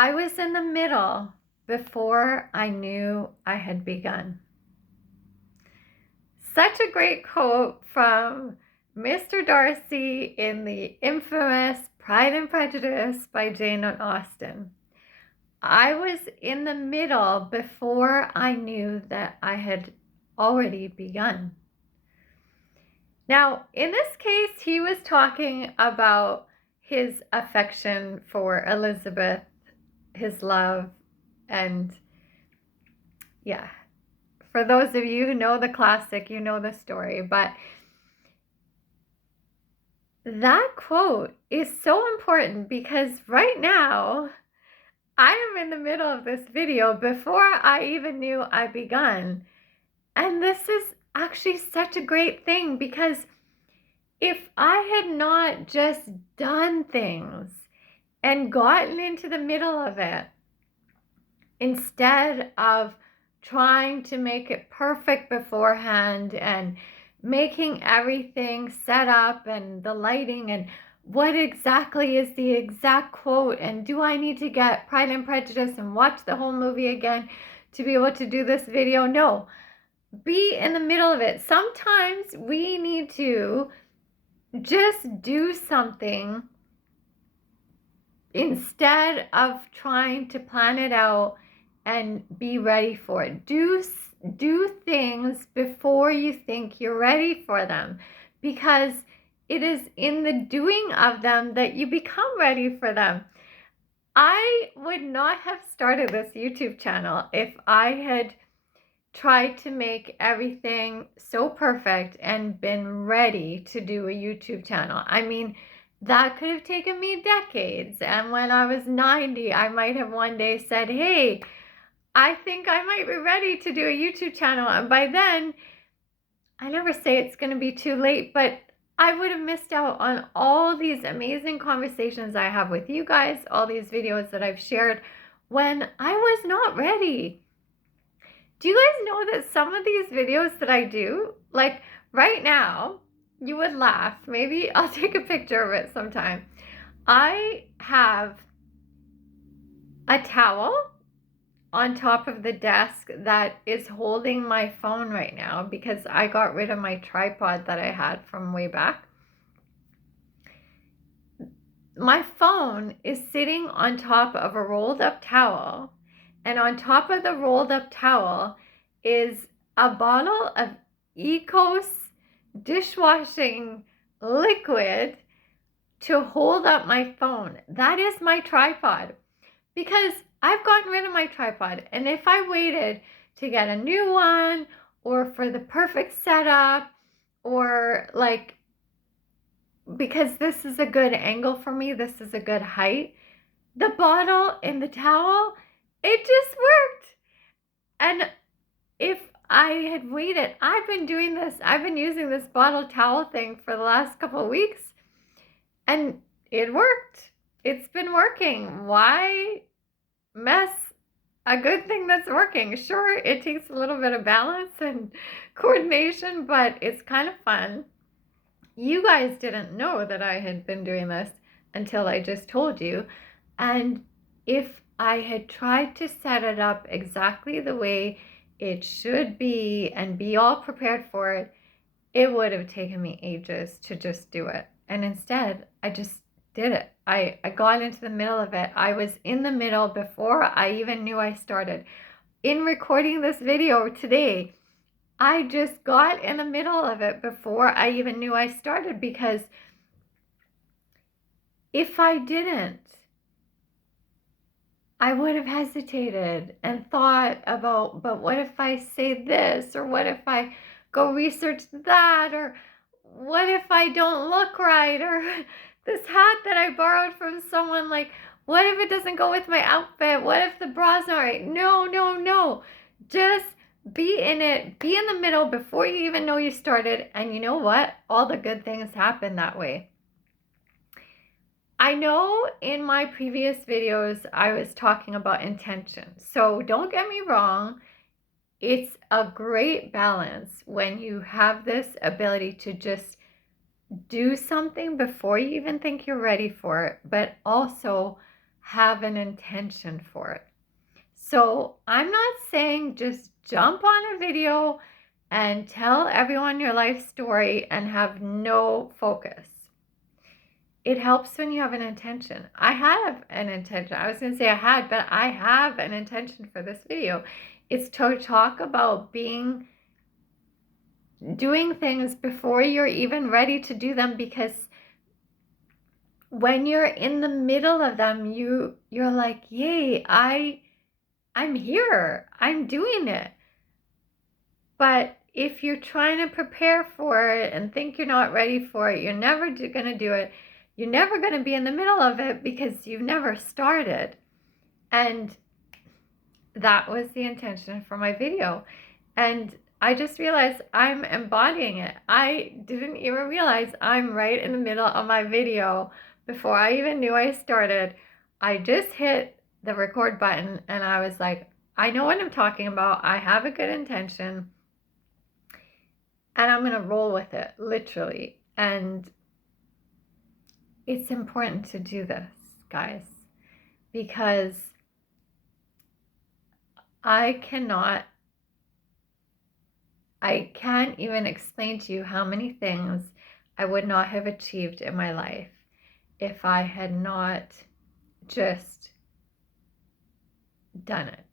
I was in the middle before I knew I had begun. Such a great quote from Mr. Darcy in the infamous Pride and Prejudice by Jane Austen. I was in the middle before I knew that I had already begun. Now, in this case, he was talking about his affection for Elizabeth, his love, and yeah, for those of you who know the classic, you know the story, but that quote is so important because right now I am in the middle of this video before I even knew I begun. And this is actually such a great thing because if I had not just done things and gotten into the middle of it, instead of trying to make it perfect beforehand and making everything set up and the lighting and what exactly is the exact quote and do I need to get Pride and Prejudice and watch the whole movie again to be able to do this video? No, be in the middle of it. Sometimes we need to just do something instead of trying to plan it out and be ready for it. Do things before you think you're ready for them, because it is in the doing of them that you become ready for them. I would not have started this YouTube channel if I had tried to make everything so perfect and been ready to do a YouTube channel. I mean, that could have taken me decades. And when I was 90, I might have one day said, hey, I think I might be ready to do a YouTube channel. And by then, I never say it's going to be too late, but I would have missed out on all these amazing conversations I have with you guys, all these videos that I've shared when I was not ready. Do you guys know that some of these videos that I do, like right now, you would laugh. Maybe I'll take a picture of it sometime. I have a towel on top of the desk that is holding my phone right now because I got rid of my tripod that I had from way back. My phone is sitting on top of a rolled up towel, and on top of the rolled up towel is a bottle of Ecos dishwashing liquid to hold up my phone. That is my tripod because I've gotten rid of my tripod, and if I waited to get a new one or for the perfect setup or like because this is a good angle for me, this is a good height, the bottle and the towel, it just worked. And if I had waited, I've been using this bottle towel thing for the last couple of weeks and it worked. It's been working. Why mess a good thing that's working? Sure, it takes a little bit of balance and coordination, but it's kind of fun. You guys didn't know that I had been doing this until I just told you. And if I had tried to set it up exactly the way it should be and be all prepared for it, it would have taken me ages to just do it. And instead, I just did it. I got into the middle of it. I was in the middle before I even knew I started. In recording this video today, I just got in the middle of it before I even knew I started, because if I didn't, I would have hesitated and thought about, but what if I say this, or what if I go research that, or what if I don't look right, or this hat that I borrowed from someone, like, what if it doesn't go with my outfit? What if the bra's not right? No, no, no. Just be in it. Be in the middle before you even know you started. And you know what? All the good things happen that way. I know in my previous videos I was talking about intention. So don't get me wrong. It's a great balance when you have this ability to just do something before you even think you're ready for it, but also have an intention for it. So I'm not saying just jump on a video and tell everyone your life story and have no focus. It helps when you have an intention. I have an intention. I was going to say I had, but I have an intention for this video. It's to talk about doing things before you're even ready to do them, because when you're in the middle of them, you're like, yay, I'm here. I'm doing it. But if you're trying to prepare for it and think you're not ready for it, you're never going to do it. You're never going to be in the middle of it because you've never started. And that was the intention for my video. And I just realized I'm embodying it. I didn't even realize I'm right in the middle of my video before I even knew I started. I just hit the record button and I was like, I know what I'm talking about. I have a good intention. And I'm going to roll with it, literally. And it's important to do this, guys, because I can't even explain to you how many things I would not have achieved in my life if I had not just done it.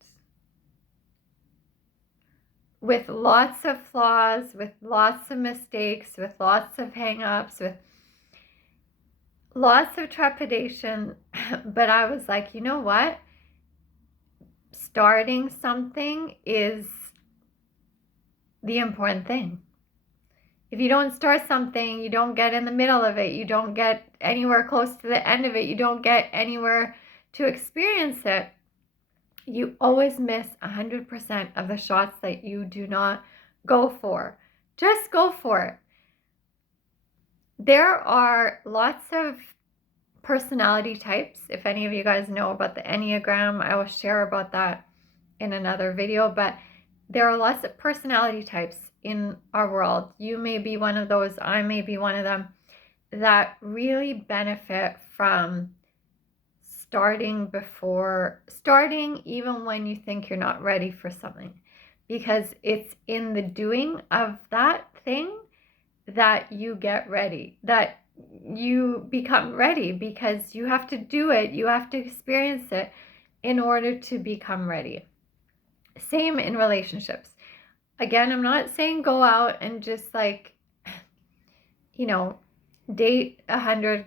With lots of flaws, with lots of mistakes, with lots of hang-ups, with lots of trepidation, but I was like, you know what? Starting something is the important thing. If you don't start something, you don't get in the middle of it, you don't get anywhere close to the end of it, you don't get anywhere to experience it, you always miss 100% of the shots that you do not go for. Just go for it. There are lots of personality types. If any of you guys know about the Enneagram, I will share about that in another video, but there are lots of personality types in our world. You may be one of those, I may be one of them, that really benefit from starting even when you think you're not ready for something, because it's in the doing of that thing that you get ready, that you become ready, because you have to do it, you have to experience it in order to become ready. Same in relationships. Again, I'm not saying go out and just date 100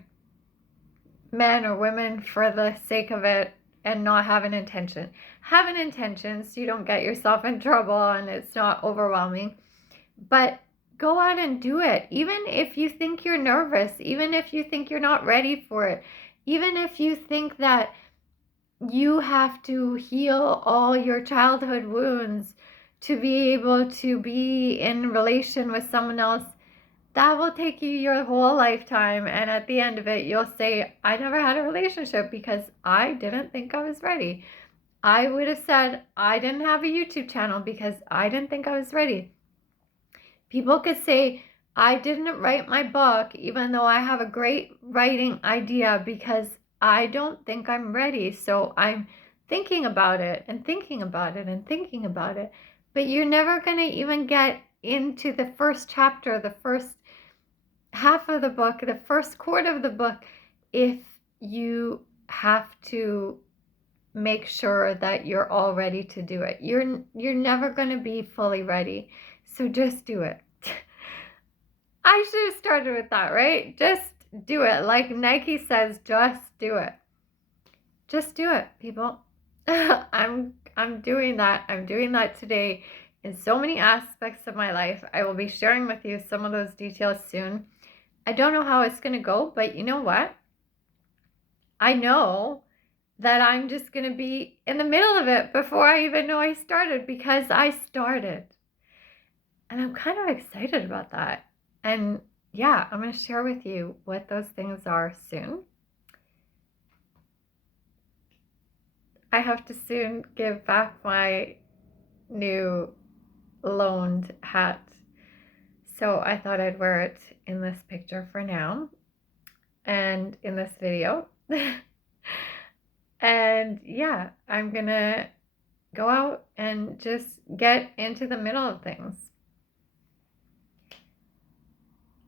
men or women for the sake of it and not have an intention. Have an intention so you don't get yourself in trouble and it's not overwhelming. But go out and do it. Even if you think you're nervous, even if you think you're not ready for it, even if you think that you have to heal all your childhood wounds to be able to be in relation with someone else, that will take you your whole lifetime. And at the end of it, you'll say, I never had a relationship because I didn't think I was ready. I would have said I didn't have a YouTube channel because I didn't think I was ready. People could say, I didn't write my book even though I have a great writing idea because I don't think I'm ready. So I'm thinking about it and thinking about it and thinking about it. But you're never going to even get into the first chapter, the first half of the book, the first quarter of the book, if you have to make sure that you're all ready to do it. You're never going to be fully ready. So just do it. I should have started with that, right? Just do it. Like Nike says, just do it. Just do it, people. I'm doing that. I'm doing that today in so many aspects of my life. I will be sharing with you some of those details soon. I don't know how it's going to go, but you know what? I know that I'm just going to be in the middle of it before I even know I started, because I started. And I'm kind of excited about that. And yeah, I'm going to share with you what those things are soon. I have to soon give back my new loaned hat. So I thought I'd wear it in this picture for now and in this video. And yeah, I'm gonna go out and just get into the middle of things.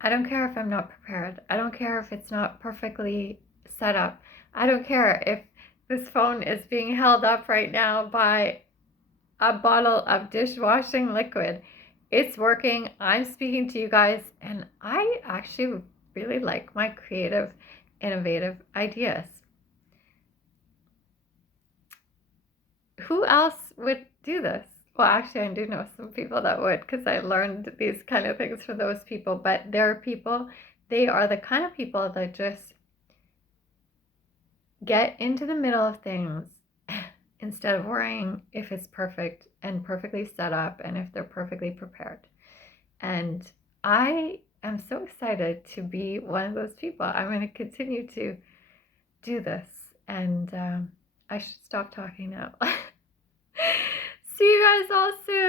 I don't care if I'm not prepared. I don't care if it's not perfectly set up. I don't care if this phone is being held up right now by a bottle of dishwashing liquid. It's working. I'm speaking to you guys, and I actually really like my creative, innovative ideas. Who else would do this? Well, actually, I do know some people that would, because I learned these kind of things from those people. But there are people, they are the kind of people that just get into the middle of things instead of worrying if it's perfect and perfectly set up and if they're perfectly prepared. And I am so excited to be one of those people. I'm going to continue to do this, and I should stop talking now. See you guys all soon.